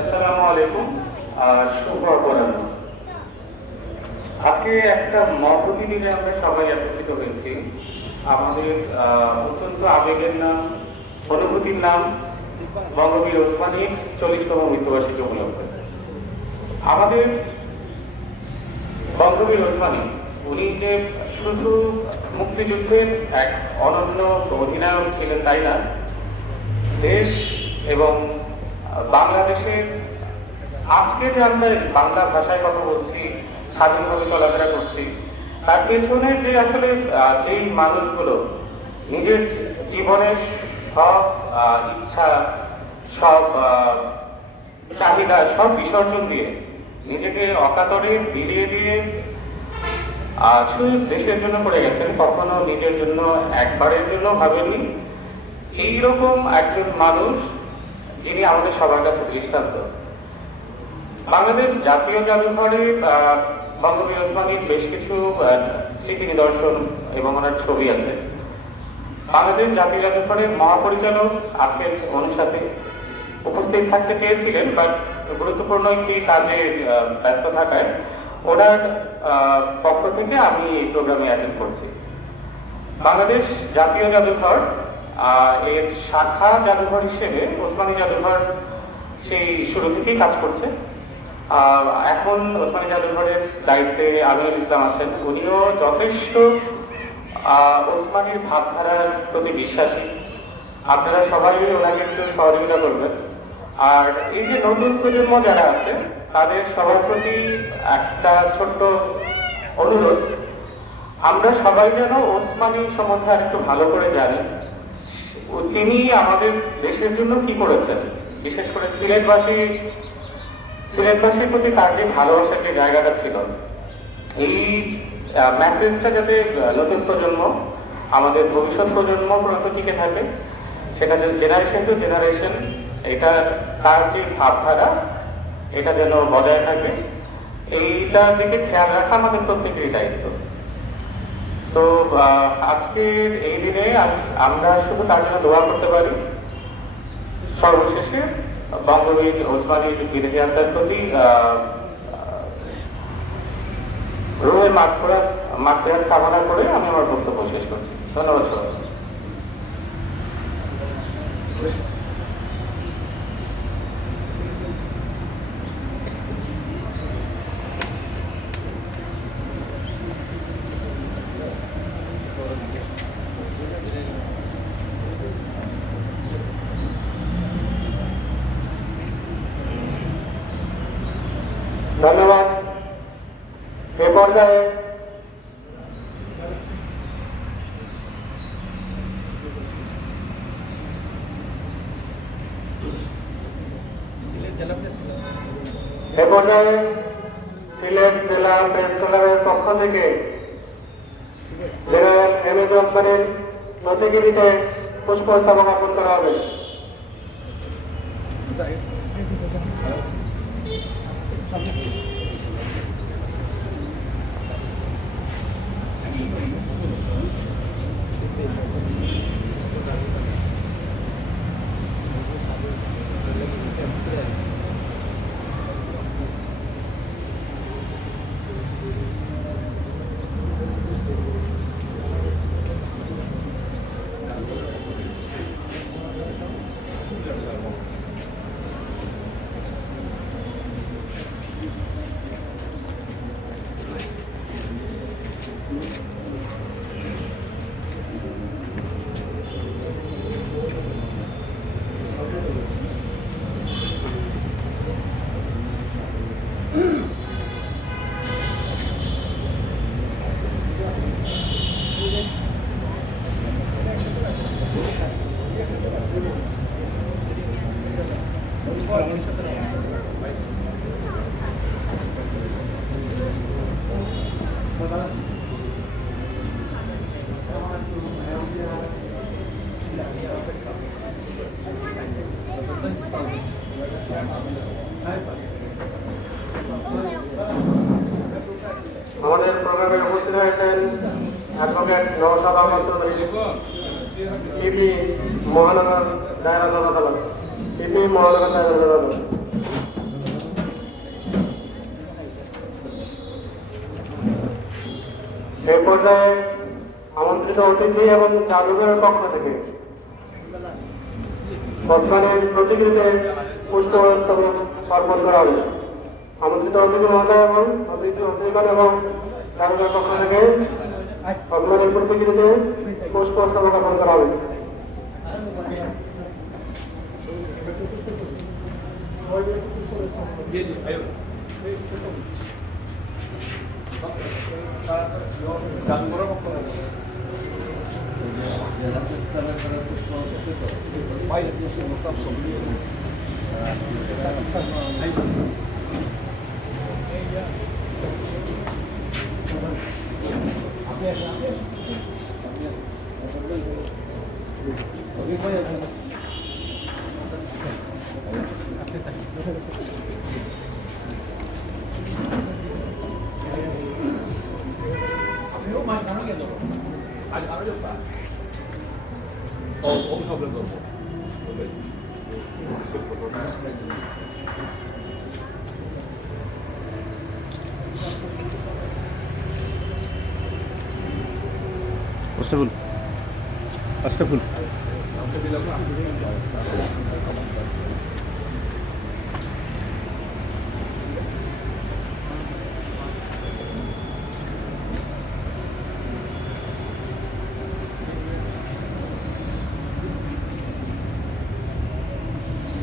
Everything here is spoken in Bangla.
আসসালামু আলাইকুম। শুভ অপরাহ্ন। আজকে একটা মহতি দিনে আমরা সবাই একত্রিত হয়েছি। আমাদের অত্যন্ত আবেগের নাম, অনুভূতির নাম বঙ্গবীর ওসমানীর 40তম মৃত্যুবার্ষিকী উপলক্ষে। আমাদের বঙ্গবীর ওসমানী উনি যে শুধু মুক্তিযুদ্ধের এক অনন্য অধিনায়ক ছিলেন তাই না, দেশ এবং বাংলাদেশের আজকে যে আমরা বাংলা ভাষায় কথা বলছি, স্বাধীনভাবে চলাফেরা করছি, তার পেছনে যে আসলে যেই মানুষগুলো নিজের জীবনের সব ইচ্ছা, সব চাহিদা সব বিসর্জন দিয়ে নিজেকে অকাতরে বিলিয়ে দিয়ে শুধু দেশের জন্য করে গেছেন, কখনো নিজের জন্য একবারের জন্য ভাবেননি। এইরকম একজন মানুষ যিনি আমাদের সবার কাছে দৃষ্টান্ত। বাংলাদেশ জাতীয় জাদুঘরে বঙ্গবীর ওসমানীর বেশ কিছু স্মৃতি নিদর্শন এবং ওনার ছবি আছে। বাংলাদেশ জাতীয় জাদুঘরের মহাপরিচালক আজকের অনুষ্ঠানে উপস্থিত থাকতে চেয়েছিলেন, বাট গুরুত্বপূর্ণ একটি কাজে ব্যস্ত থাকায় ওনার পক্ষ থেকে আমি এই প্রোগ্রামে অ্যাটেন্ড করছি। বাংলাদেশ জাতীয় জাদুঘর এর শাখা জাদুঘর হিসেবে ওসমানী জাদুঘর সেই শুরু থেকেই কাজ করছে। এখন ওসমানী জাদুঘরের দায়িত্বে আমিনুল ইসলাম আছেন। উনিও যথেষ্ট ওসমানীর ভাবধারার প্রতি বিশ্বাসী। আপনারা সবাই ওনাকে একটু সহযোগিতা করবেন। আর এই যে নতুন প্রজন্ম যারা আছে তাদের সবার প্রতি একটা ছোট্ট অনুরোধ, আমরা সবাই যেন ওসমানী সম্বন্ধে আর একটু ভালো করে জানি। তিনি আমাদের দেশের জন্য কি করেছেন, বিশেষ করে সিলেটবাসীর প্রতি তার যে ভালোবাসার যে জায়গাটা ছিল, এই মেসেজটা যাতে নতুন প্রজন্ম, আমাদের ভবিষ্যৎ প্রজন্ম পর্যন্ত টিকে থাকে, সেটা যেন জেনারেশন টু জেনারেশন এটা তার যে ভাবধারা এটা যেন বজায় থাকে, এইটার দিকে খেয়াল রাখা আমাদের প্রত্যেকেরই দায়িত্ব। তো আজকের এই দিনে আমরা শুধু তার জন্য দোয়া করতে পারি। সর্বশেষে বঙ্গবীর ওসমানীর বিদেহী আত্মার প্রতি রুহের মাগফিরাত কামনা করে আমি আমার বক্তব্য শেষ করছি। ধন্যবাদ সবাই। ধন্যবাদ। এ পর্যায়ে সিলেট জেলা প্রেস ক্লাবের পক্ষ থেকে জেনারেল এমএ ওসমানীর প্রতিকৃতিতে পুষ্পস্তবক অর্পণ করা হবে। আমাদের প্রোগ্রামে উপস্থিত হয়েছেন অ্যাডভোকেট নওশাদ আহমদ চৌধুরী, ইপি মহানগর দায়রা আদালত, ইপি মহানগর দায়রা আদালত। এই পর্যায়ে আমন্ত্রিত অতিথি এবং জাদুঘরের পক্ষ থেকে বর্তমানের প্রতিকৃতিতে পুষ্পস্তবক অর্পণ করা হবে। আমন্ত্রিত অতিথি মহোদয় এবং অতিথিগণ এবং জাদুঘরের পক্ষ থেকে বর্তমানের প্রতিকৃতিতে পুষ্পস্তবক অর্পণ করা হবে। Astagfirullah.